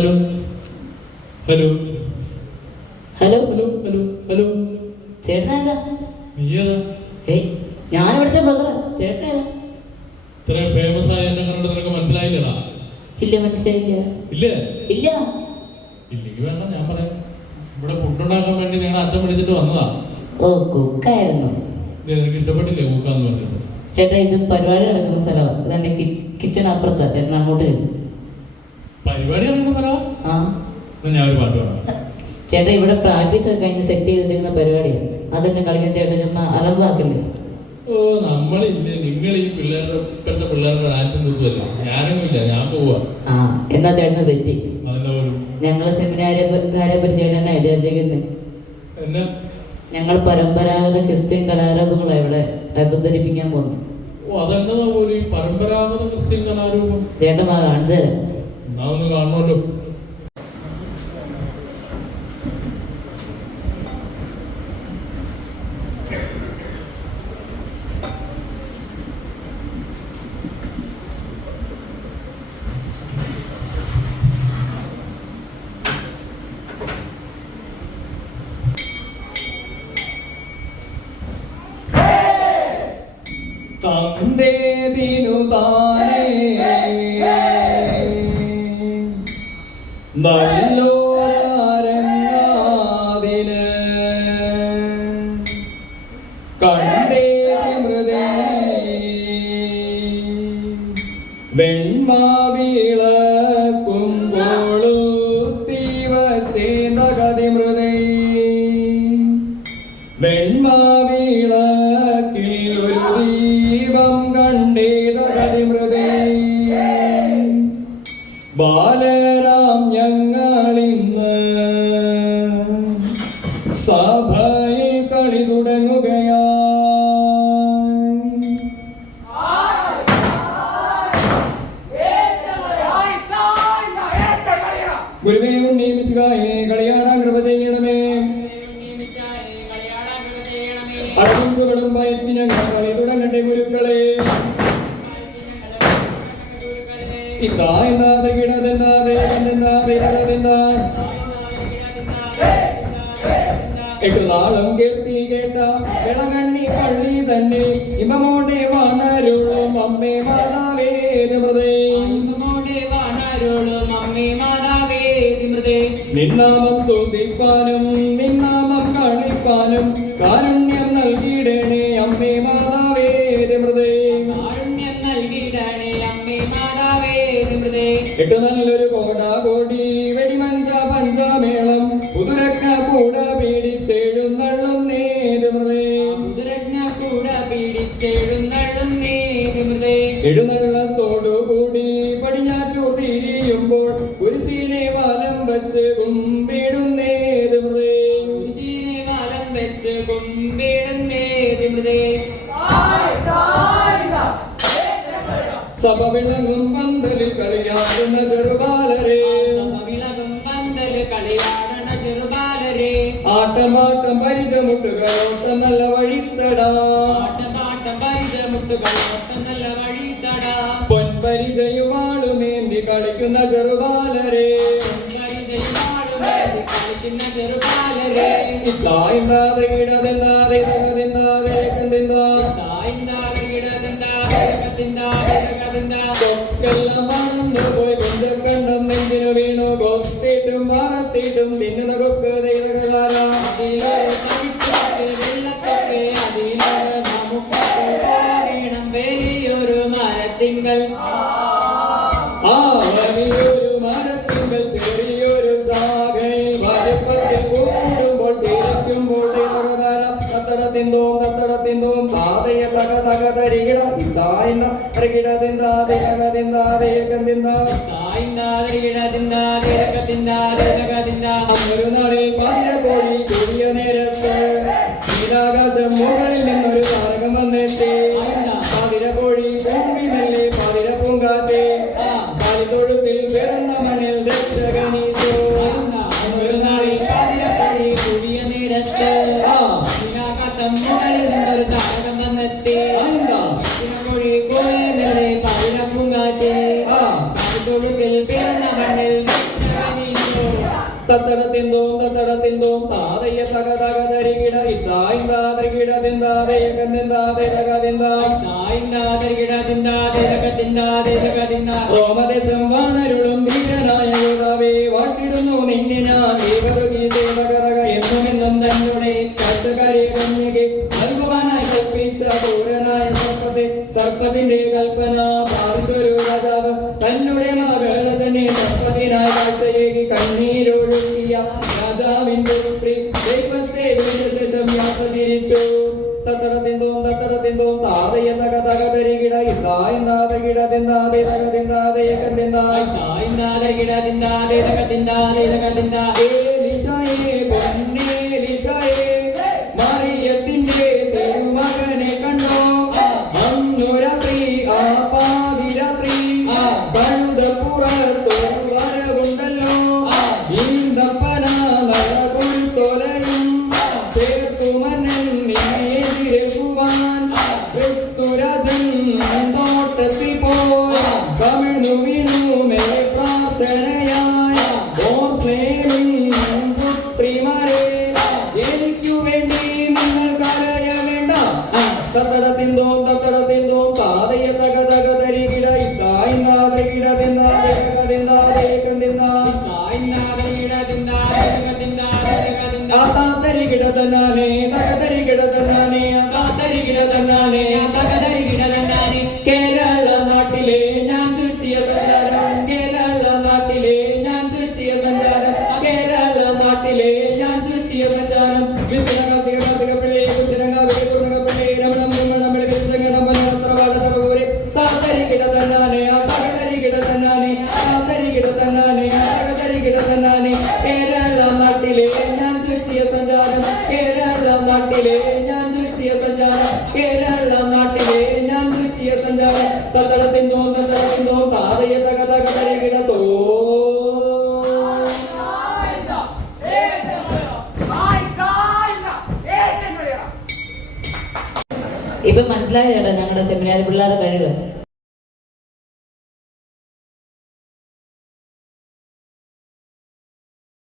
Hello hello hello hello hello hello ചേട്ടനാ? നീയേതാ? ഞാനിവിടുത്തെ ബ്രദറാ. ചേട്ടനേതാ? ഇത്രയും ഫേമസ് ആയ എന്നെ കണ്ടിട്ട് നിനക്ക് മനസ്സിലായില്ലടാ? ഇല്ല, മനസ്സിലായില്ല. ഇല്ലേ? ഇല്ല. ഇല്ലെങ്കിൽ വേണ്ട, ഞാൻ പറയാം. ഇവിടെ ഫുഡ് ഉണ്ടാക്കാൻ വേണ്ടി ഞങ്ങളുടെ അച്ഛൻ വിളിച്ചിട്ട് വന്നതാ. ഓ, കുക്കായിരുന്നു. നിനക്ക് ഇഷ്ടപ്പെട്ടില്ലേ കുക്കാന്ന് പറഞ്ഞിട്ട്? ചേട്ടാ, ഇത് പരിപാടി നടക്കുന്ന സ്ഥലമാണ്. ഇതെന്റെ കിച്ചൺ അപ്പുറത്താ. ചേട്ടൻ അങ്ങോട്ട് വരും. പരിപാടി നടക്കുന്ന സ്ഥലമാ? ആ. ഞാൻ ഒരു പാട്ട് പാടാം. ചേട്ടാ, ഇവിടെ പ്രാക്ടീസ് ഒക്കെ കഴിഞ്ഞ് സെറ്റ് ചെയ്ത് വെച്ചിരിക്കുന്ന പരിപാടിയാണ്. അതെന്നെ കളിക്കുന്ന ചേട്ടൻ ചുമ്മാ അലമ്പാക്കില്ലേ? ഓ, നമ്മളില്ലേ, നിങ്ങൾ ഈ പിള്ളേരുടെ ഇപ്പോഴത്തെ പിള്ളേരുടെ ഡാൻസും കൂട്ടുമല്ലോ. ഞാനൊന്നും ഇല്ല, ഞാൻ പോവാ. ആ, എന്നാ ചേട്ടന് തെറ്റി. അതെന്നാ പോലും? ഞങ്ങള് സെമിനാരെ പറ്റി ചേട്ടനെ വിചാരിച്ചിരിക്കുന്നത്. എന്നാ? ഞങ്ങൾ പരമ്പരാഗത ക്രിസ്ത്യൻ കലാരൂപങ്ങളാണ് ഇവിടെ അവതരിപ്പിക്കാൻ പോകുന്നത്. ഓ, അതെന്നതാ പോലും ഈ പരമ്പരാഗത ക്രിസ്ത്യൻ കലാരൂപം? ചേട്ടൻ കാണിച്ചു തരാം. എന്നാ ഒന്ന് കാണണമല്ലോ. തന്റേതിനു താനേ നല്ലോരരങ്ങാതിന് കണ്ടേതി മൃദേ വെൺമാവിളക്കും കൊളുത്തിവ ചേന്തകതി മൃദേ വെൺമാവിളക്കിൽ ഒരു ദീപം കണ്ടേതകതി മൃദേ ബാലരാം ഞങ്ങളിന്ന് സഭയിൽ കളി തുടങ്ങുകയായി. ഗുരുവേ ഉണ്ണി മിശിഹായേ കളിയാടാൻ കൃപ ചെയ്യണമേ. അടവും ചുവടും പയറ്റി ഞങ്ങൾ കളി തുടങ്ങട്ടെ ഗുരുക്കളെ. എട്ടുനാളും കീർത്തി കേട്ട വിളകണ്ണി പള്ളി തന്നെ ഇമ്പമോടെ വാണരുളും അമ്മേ മാതാവേദി മൃദേ. നിന്നാമം സ്തുതിപ്പാനും നിന്നാമം കളിപ്പാനും കാരുണ്യം നൽകിയിടണേ അമ്മേ മാതാവേദി മൃദേ. എട്ടു നല്ലൊരു കോടാകോടി വെടിമഞ്ച പഞ്ചാമേളം പുതുരക്ക കൂട പീഡിച്ചെഴുന്നള്ളുന്നേത് മൃദേ. എഴുന്നള്ളത്തോടുകൂടി പടിഞ്ഞാറ്റൂർ തിരിയുമ്പോൾ കുരിശിനെ വലം വച്ച് കുമ്പിടുന്നേത് മൃദേ. സഭ വിളങ്ങും പന്തലിൽ കളിയാടുന്ന ചെറുബാലരെ ആട്ടമാട്ടം പരിചമുട്ടുകൾ ഓട്ടം നല്ല വഴിത്തടാ. പൊൻപരിചയുവാളുമേന്തി കളിക്കുന്ന ചെറുബാലരെ എല്ലാം വളർന്നു പോയി കൊഞ്ചക്കണ്ണം നെഞ്ചിനു വീണു കൊത്തിട്ടും വളർത്തിയിട്ടും തിന്നുന്ന കൊക്ക് വലിയൊരു മരത്തിങ്കൽ ചെറിയൊരു ശാഖയിൽ വലിപ്പത്തിൽ കൂടുമ്പോൾ ചേരിക്കുമ്പോൾ തത്തടത്തിന്തോം താതയ തക തക തരികിട ഇതായിന്ന തരികിടതിന്താതെ അന്നൊരു നാളിൽ പാതിരക്കോഴി കൂടിയ നേരത്ത് നീലാകാശം മുകളിൽ നിന്നൊരു താരകം വന്നെത്തി. പാതിരക്കോഴി പൂങ്കി മെല്ലെ പാതിര പൂങ്കാറ്റെ കാലിത്തൊഴുത്തിൽ പിറന്ന മണ്ണിൽ രക്ഷകനീശോ. അന്നൊരു നാളിൽ പാതിരക്കോഴി കൂടിയ നേരത്ത് നീലാകാശം മുകളിൽ നിന്നൊരു താരകം വന്നെത്തി. പാതിരക്കോഴി കൂടി മെല്ലെ പാതിര പൂങ്കാറ്റെ കാലിത്തൊഴുത്തിൽ പിറന്ന മണ്ണിൽ തത്തടത്തിന്തോം താതയ്യ തക തക തരികിട ഇത്തായിന്താതരികിട തിന്താതയ കന്തിന്താതെ തക തിന്താ റോമദേശം വാണരുളും ധീരനായ യോധാവേ വാട്ടിടുന്നു നിന്നെ ഞാൻ ഏവരുകീ സേവകരക എന്നുമെന്നും തന്നെ കർത്തകരെ കന്യകെ നൽകുവാനായി കൽപ്പിച്ച ക്രൂരനായ സർപ്പത്തിന്റെ കൽപ്പന പാർശ്വരു രാജാവ് തന്നുടെ മകളെ തന്നെ സർപ്പത്തിനായി കാഴ്ചയേകി കണ്ണീരൊഴുക്കിയ രാജാവിന്റെ പുത്രി ദൈവത്തെ വിളിച്ച ശേഷം യാത്ര തിരിച്ചു തത്തടത്തിന്തോം താതയ്യ തക തക തരികിട ഇത്തായിന്താതകിട തിന്താതെ തക തിന്താതെ കന്തിന്താ ഏലിശായേ പൊന്നേലിശായേ മറിയത്തിന്റെ തിരുമകനെ കണ്ടോ അന്നു രാത്രി ആ പാതിരാത്രി കഴുതപ്പുറത്തൊരു വരവുണ്ടല്ലോ ഈന്തപ്പന നരകുൽത്തൊലയും ചേർത്തുമന്നൻ എതിരേകുവാൻ ക്രിസ്തുരാജൻ തോട്ടത്തിൽ പോയി കമിഴ്ന്നു വീണു മേ പ്രാർത്ഥനയായി ഓർ സ്നേഹം പുത്രിമാരെ എനിക്കു വേണ്ടി നിങ്ങൾ കരയ വേണ്ട തത്തടത്തിന്തോം താതയ്യ തക തക തരികിട ഇത്തായിന്താതകിട തിന്താതെ കന്തിന്താ ആതാതരികിട തന്നാനെ തകതരികിട തന്നാനെ കേരള നാട്ടിലെ ഞാൻ ചുറ്റിയ സഞ്ചാരം കേരള നാട്ടിലെ ഞാൻ ചുറ്റിയ സഞ്ചാരം വിശ്വനാഥിക പിള്ളേ പിള്ളേ രമണം സംഗണം പനത്രവാടതപൂരെ താതരികിട തന്നാനെ തകതരികിട തന്നാനെ കേരള നാട്ടിലെ ഞാൻ ചുറ്റിയ സഞ്ചാരം കേരള നാട്ടിലെ ഞാൻ ചുറ്റിയ സഞ്ചാരം തത്തടത്തിന്തോം താതയ്യ തക തക തരികിട ഇപ്പൊ മനസ്സിലായോ ചേട്ടാ ഞങ്ങളുടെ സെമിനാർ പിള്ളേരുടെ കഴിവ്.